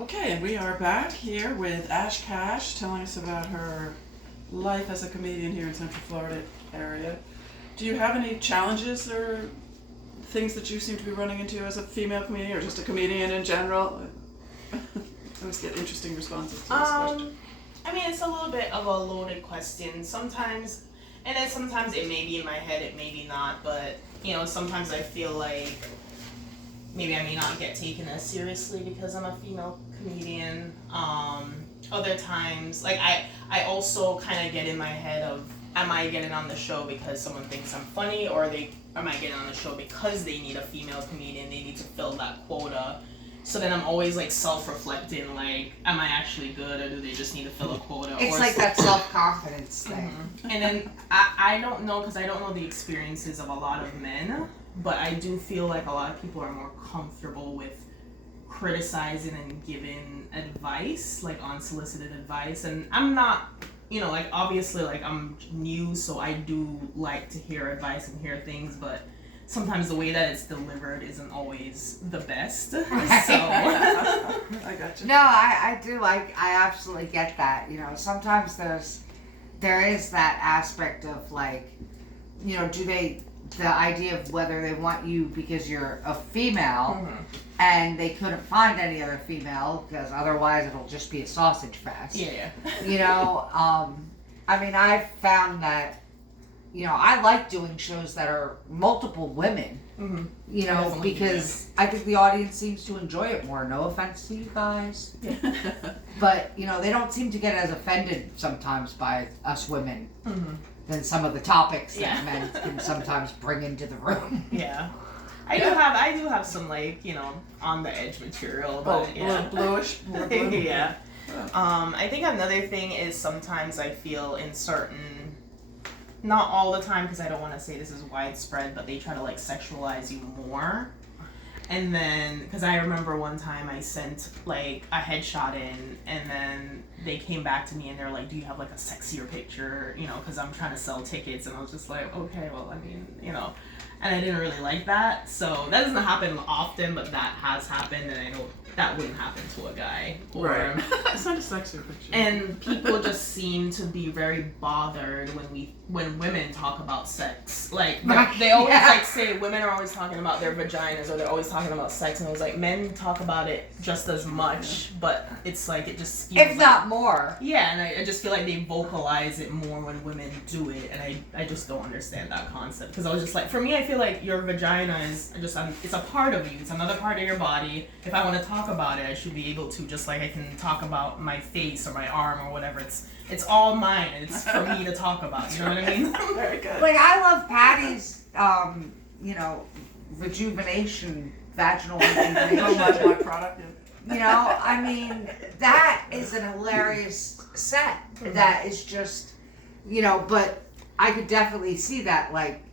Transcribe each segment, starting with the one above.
Okay, and we are back here with Ash Cash telling us about her life as a comedian here in Central Florida area. Do you have any challenges or things that you seem to be running into as a female comedian or just a comedian in general? I always get interesting responses to this question. I mean, it's a little bit of a loaded question. Sometimes, and then sometimes it may be in my head, it may be not, but, sometimes I feel like maybe I may not get taken as seriously because I'm a female comedian. Other times, like, I also kind of get in my head of, am I getting on the show because someone thinks I'm funny, or am I getting on the show because they need a female comedian, they need to fill that quota? So then I'm always, like, self-reflecting, like, am I actually good, or do they just need to fill a quota? It's like that self-confidence thing. Mm-hmm. And then I don't know, because I don't know the experiences of a lot of men, but I do feel like a lot of people are more comfortable with criticizing and giving advice, like unsolicited advice. And I'm not, like, obviously, like, I'm new, so I do like to hear advice and hear things, but sometimes the way that it's delivered isn't always the best. So I got you. No, I do. I absolutely get that. Sometimes there is that aspect of, like, the idea of whether they want you because you're a female, mm-hmm. and they couldn't find any other female because otherwise it'll just be a sausage fest. Yeah. I mean, I've found that, I like doing shows that are multiple women, mm-hmm. because I think the audience seems to enjoy it more. No offense to you guys. Yeah. But, they don't seem to get as offended sometimes by us women mm-hmm. than some of the topics that men can sometimes bring into the room. Yeah. I do have some, like, on the edge material, but bluish. More blue. Yeah. I think another thing is sometimes I feel in certain, not all the time, because I don't want to say this is widespread, but they try to, like, sexualize you more. And then, because I remember one time I sent, like, a headshot in, and then they came back to me and they're like, do you have, like, a sexier picture, because I'm trying to sell tickets. And I was just like, okay, well, I mean, and I didn't really like that. So that doesn't happen often, but that has happened, and I know that wouldn't happen to a guy. Right. It's not a sexier picture. And people just seem to be very bothered when women talk about sex. Like, they always like say women are always talking about their vaginas, or they're always talking about sex, and I was like, men talk about it just as much, but it's like it just feels if not more. Yeah, and I just feel like they vocalize it more when women do it, and I just don't understand that concept, because I was just like, for me, I feel like your vagina is it's a part of you, it's another part of your body. If I want to talk about it, I should be able to, just like I can talk about my face or my arm or whatever. It's all mine. It's for me to talk about. You know what I mean? Very good. Like, I love Patti's, rejuvenation, vaginal rejuvenation. My product. Yeah. I mean, that is an hilarious set. That is just, but I could definitely see that, like,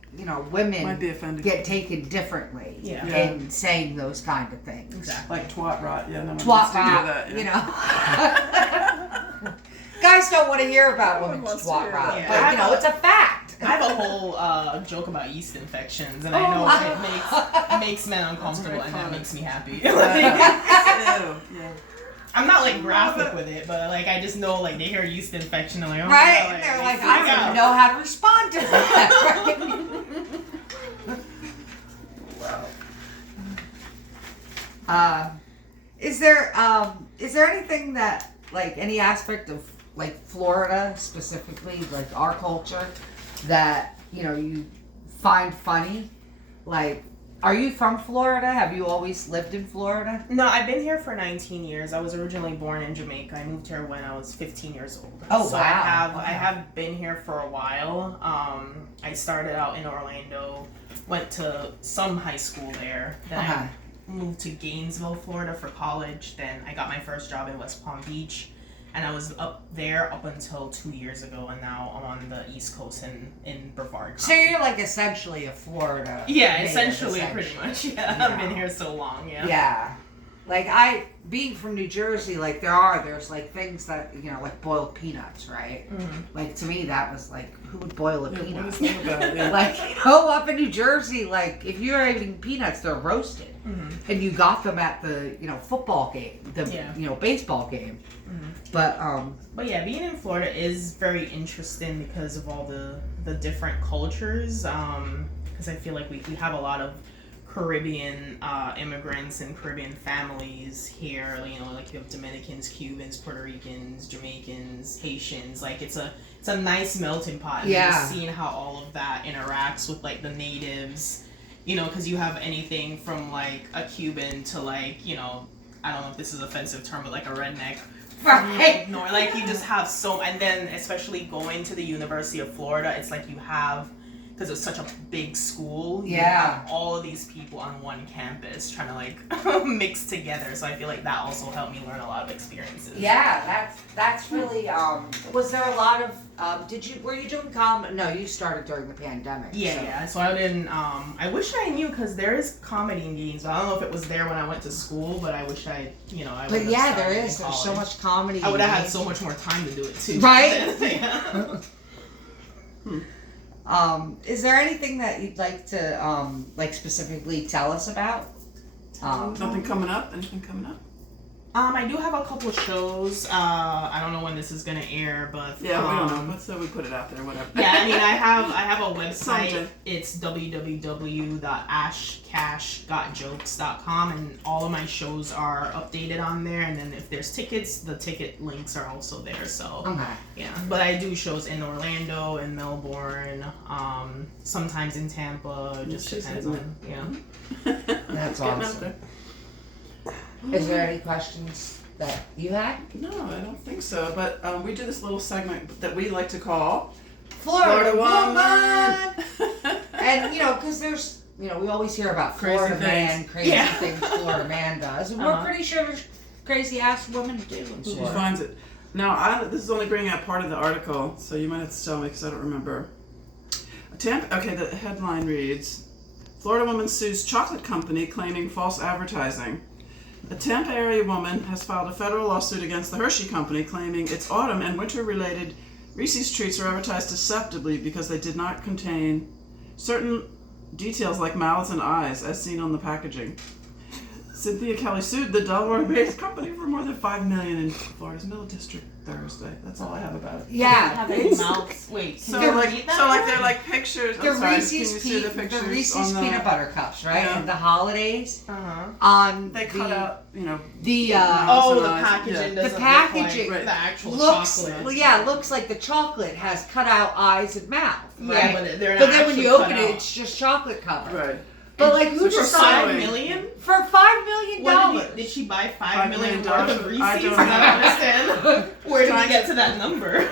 women Might be offended. get taken differently in saying those kind of things. Exactly. Like twat rot. Yeah, no one Twat wants to rot, hear that. Guys don't want to hear about No one women's wants to twat hear rot, that. but, it's a fact. I have a whole joke about yeast infections, and I know it makes men uncomfortable, and that makes me happy. Yeah. I'm not, like, graphic with it, but, like, I just know, like, they hear yeast infection, and, like, oh, Right? God, And they're like, freak I don't out. even know how to respond to that. Wow. Is there anything that, like, any aspect of, like, Florida specifically, like our culture, that, you find funny? Like, are you from Florida? Have you always lived in Florida? No, I've been here for 19 years. I was originally born in Jamaica. I moved here when I was 15 years old. Oh, so wow. I have been here for a while. I started out in Orlando, went to some high school there. Then I moved to Gainesville, Florida for college. Then I got my first job in West Palm Beach. And I was up there up until 2 years ago, and now I'm on the East Coast in Brevard. So you're, like, essentially a Florida. Yeah, native, essentially, pretty much. Yeah, I've been here so long, yeah. Yeah. like being from New Jersey, like there's like things that, you know, like boiled peanuts, right? Mm-hmm. Like to me that was like, who would boil a Yeah, peanut? what is that about? Yeah. Like, you know, up in New Jersey, like if you're eating peanuts, they're roasted. Mm-hmm. And you got them at the, you know, football game, you know, baseball game. Mm-hmm. But yeah, being in Florida is very interesting because of all the different cultures. Because I feel like we have a lot of Caribbean immigrants and Caribbean families here. You know, like you have Dominicans, Cubans, Puerto Ricans, Jamaicans, Haitians. Like it's a nice melting pot. And just seeing how all of that interacts with like the natives. You know, because you have anything from like a Cuban to like, you know, I don't know if this is an offensive term, but like a redneck. right. No, like you just have so, and then especially going to the University of Florida, it's like you have, because it's such a big school, you have all of these people on one campus trying to like mix together. So I feel like that also helped me learn a lot of experiences. Yeah, that's really. Was there a lot of? Were you doing comedy? No, you started during the pandemic. Yeah. So I didn't. I wish I knew because there is comedy in Gaines. I don't know if it was there when I went to school, but I wish I, you know, I. But yeah, there started is. in There's so college. much comedy. I would have had so much more time to do it too. Right? Yeah. Is there anything that you'd like to like specifically tell us about? Nothing coming up? Anything coming up? I do have a couple of shows. I don't know when this is gonna air, but Yeah, we don't know. Let's say we put it out there, whatever. yeah, I mean, I have a website. Something. It's www.ashcashgotjokes.com, and all of my shows are updated on there. And then if there's tickets, the ticket links are also there. So Okay. yeah, but I do shows in Orlando, in Melbourne, sometimes in Tampa. It just She's depends hitting on That's Getting out awesome. there. Is there any questions that you had? No, I don't think so. But we do this little segment that we like to call Florida Woman. And you know, because there's, you know, we always hear about Crazy Florida things. man, crazy Yeah. things Florida man does, and we're pretty sure there's crazy ass women do in She Florida. finds it. Now, this is only bringing out part of the article, so you might have to tell me because I don't remember. Okay, the headline reads, Florida woman sues chocolate company claiming false advertising. A Tampa area woman has filed a federal lawsuit against the Hershey Company claiming its autumn and winter-related Reese's treats are advertised deceptively because they did not contain certain details like mouths and eyes as seen on the packaging. Cynthia Kelly sued the Delaware-based company for more than $5 million in Florida's Middle District Thursday. That's all I have about it. Yeah, Have it's- any mouths? Wait, So can you like, read that? so like they're like pictures. the I'm sorry, Reese's, can you see the pictures the Reese's on the, peanut butter cups, right? Yeah. And the holidays Uh-huh. on They cut out, you know. the Oh, the Nice. packaging Yeah. doesn't The packaging look like the actual looks, chocolate. well, yeah, it looks like the chocolate has cut out eyes and mouth, Yeah, right? but they're But not then when you actually open cut it, out. it's just chocolate covered. Right. But like, So who for decided $5 million? for $5 million? Did she buy $5 $5 million million worth of Reese's? I don't I don't understand. Where did Trying we get to that number?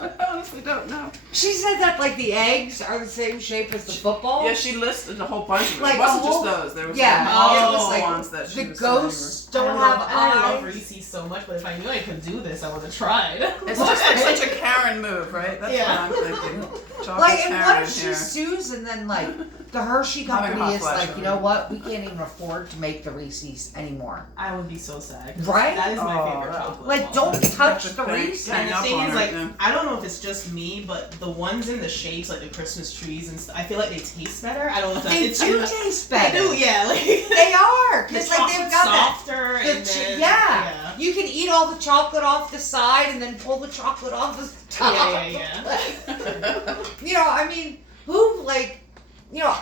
I honestly don't know. She said that like the eggs are the same shape as the football. Yeah, she listed a whole bunch of it. Like It wasn't a whole- just those. There was yeah, like, oh, it was like ones that she the was saying ghosts I don't have I love eyes. Reese's so much, but if I knew I could do this, I would have tried. It's just like such a Karen move, right? That's Yeah. what I'm thinking. Chocolate Like, and Karen what if she here. sues and then like the Hershey Having a company hot is flash like, over you know it. what? We can't even afford to make the Reese's anymore. I would be so sad. 'cause Right? That is my Oh, favorite wow. chocolate. Like, don't touch That's the the thing. Reese's. And the Hang thing up is, on like, it, yeah. I don't know if it's just me, but the ones in the shapes, like the Christmas trees and stuff, I feel like they taste better. I don't know if that's They it's do just- taste They better. do, yeah. Like They are, the because like they've chocolate's got that. softer The and ch- then yeah. You can eat all the chocolate off the side and then pull the chocolate off the top. Yeah. Like, you know, I mean, who like, you know,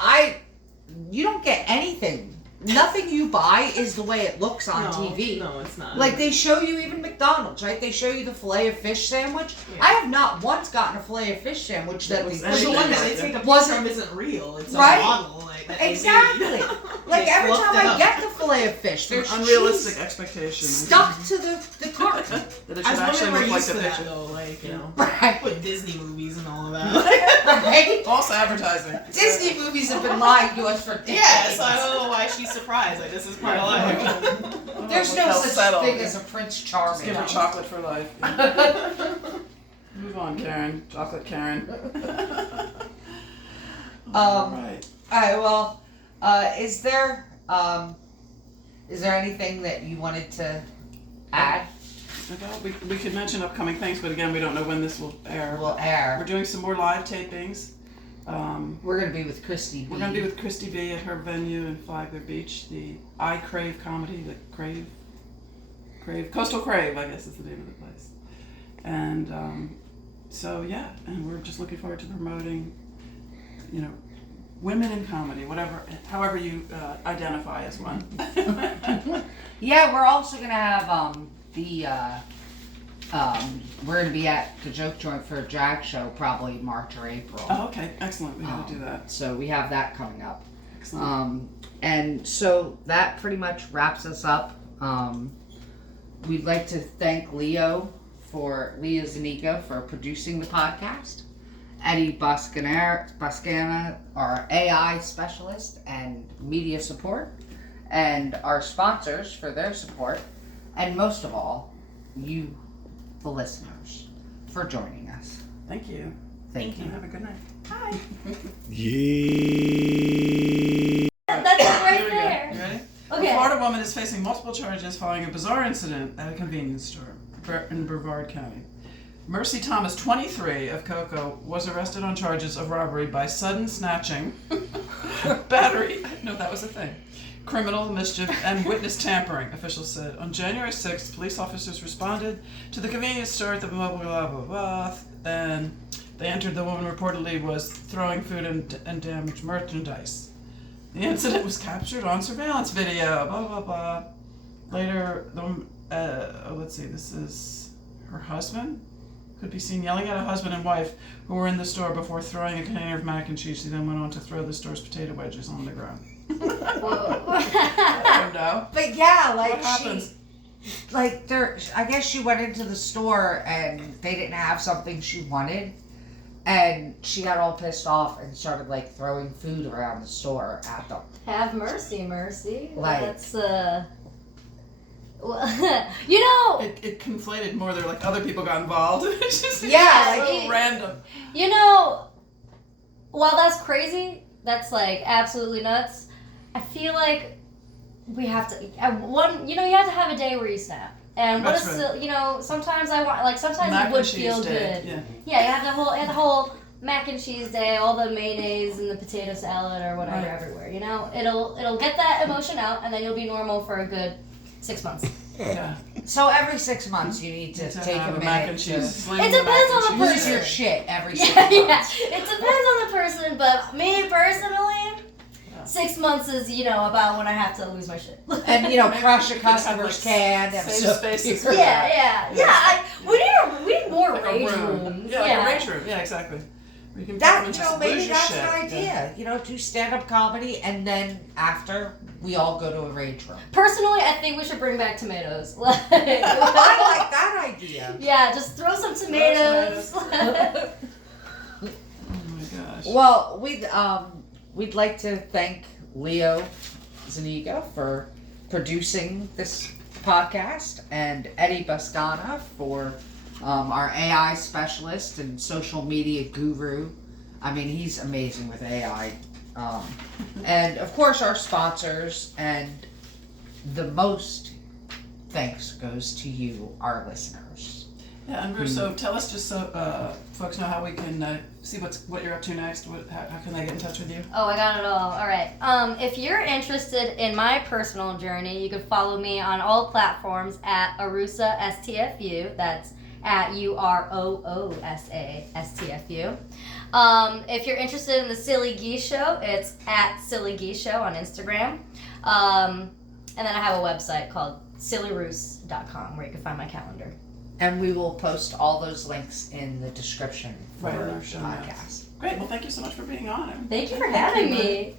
you don't get anything. Nothing you buy is the way it looks on TV. No, it's not. Like they show you even McDonald's, right? They show you the filet of fish sandwich. Yeah. I have not once gotten a filet of fish sandwich that was they Well, the one that they Anything. take a Wasn't- picture of isn't real. It's Right? a model. Like, that they exactly. made. Like They every fluffed time it I up. get the filet of fish, there's Unrealistic cheese expectations. stuck to the carton. That it As should actually women, we're look like used the to that picture. though. Like, you know, Right. with Disney movies and all of that. Right? False advertising. Disney movies have been lying to us for decades. Yeah, so I don't know why she's surprised. Like, this is part of life. There's no They'll such settle. thing as a Prince Just Charming. give her chocolate for life. Move on, Karen. Chocolate Karen. All right. Alright, well, is there, Is there anything that you wanted to add? Well, we could mention upcoming things, but again, we don't know when this will air. We're doing some more live tapings. We're going to be with Christy B. We're going to be with Christy B at her venue in Flagler Beach, the I Crave Comedy, the Crave, Coastal Crave, I guess is the name of the place. And so, yeah, and we're just looking forward to promoting, women in comedy, however you identify as one. Yeah, we're also going to have we're going to be at the Joke Joint for a drag show probably March or April. Oh, okay. Excellent. We got to do that. So we have that coming up. Excellent. And so that pretty much wraps us up. We'd like to thank Leo Zuniga for producing the podcast. Eddie Boscana, our AI specialist and media support. And our sponsors for their support. And most of all, you, the listeners, for joining us. Thank you. Thank you. Have a good night. Bye. That's it right Here we go. there. You ready? Okay. A Florida woman is facing multiple charges following a bizarre incident at a convenience store in Brevard County. Mercy Thomas, 23, of Cocoa, was arrested on charges of robbery by sudden snatching, battery, no, that was a thing, criminal mischief, and witness tampering, officials said. On January 6th, police officers responded to the convenience store at the blah, blah, blah, blah, and they entered. The woman reportedly was throwing food and damaged merchandise. The incident was captured on surveillance video, blah, blah, blah. Later, let's see, this is her husband? Could be seen yelling at a husband and wife who were in the store before throwing a container of mac and cheese. He then went on to throw the store's potato wedges on the ground. I don't know. But yeah, like What happens? I guess she went into the store and they didn't have something she wanted, and she got all pissed off and started throwing food around the store at them. Have mercy. Like- That's It conflated more. They're like other people got involved. It's just Yeah, so random. while that's crazy, that's absolutely nuts. I feel like we have to you have to have a day where you snap. And what That's is right. sometimes I want sometimes Mac it would and cheese feel day. good. Yeah. Yeah, you have the whole mac and cheese day, all the mayonnaise and the potato salad or whatever Right. everywhere. It'll get that emotion out, and then you'll be normal for a good 6 months. Yeah. So every 6 months you need to take have a a mac and minute cheese. to Sling It the depends mac and on the cheese. lose person. your shit every 6 Yeah, months. it depends on the person, but me personally, 6 months is about when I have to lose my shit. And crush a You could have, customer's can. And safe so spaces. Yeah. We need more Like rage a room. rooms. Yeah, like a rage room. Yeah, exactly. Where you can that come and just maybe lose your that's shit. an idea. Yeah. Do stand-up comedy, and then after we all go to a rage room. Personally, I think we should bring back tomatoes. I like that idea. Yeah, just throw some tomatoes. Oh my gosh. Well, we'd like to thank Leo Zuniga for producing this podcast, and Eddie Boscana for our AI specialist and social media guru. I mean, he's amazing with AI. And of course our sponsors, and the most thanks goes to you, our listeners. Yeah, and Russo, tell us just so folks know how we can see what you're up to next. How can they get in touch with you? Oh, I got it all. All right. If you're interested in my personal journey, you can follow me on all platforms at Arusa STFU. That's at UROOSA STFU. If you're interested in the Silly Geese Show, it's at Silly Geese Show on Instagram. And then I have a website called sillyroos.com where you can find my calendar. And we will post all those links in the description for Right, in our our show notes. podcast. Great. Well, thank you so much for being on. Thank you for having me.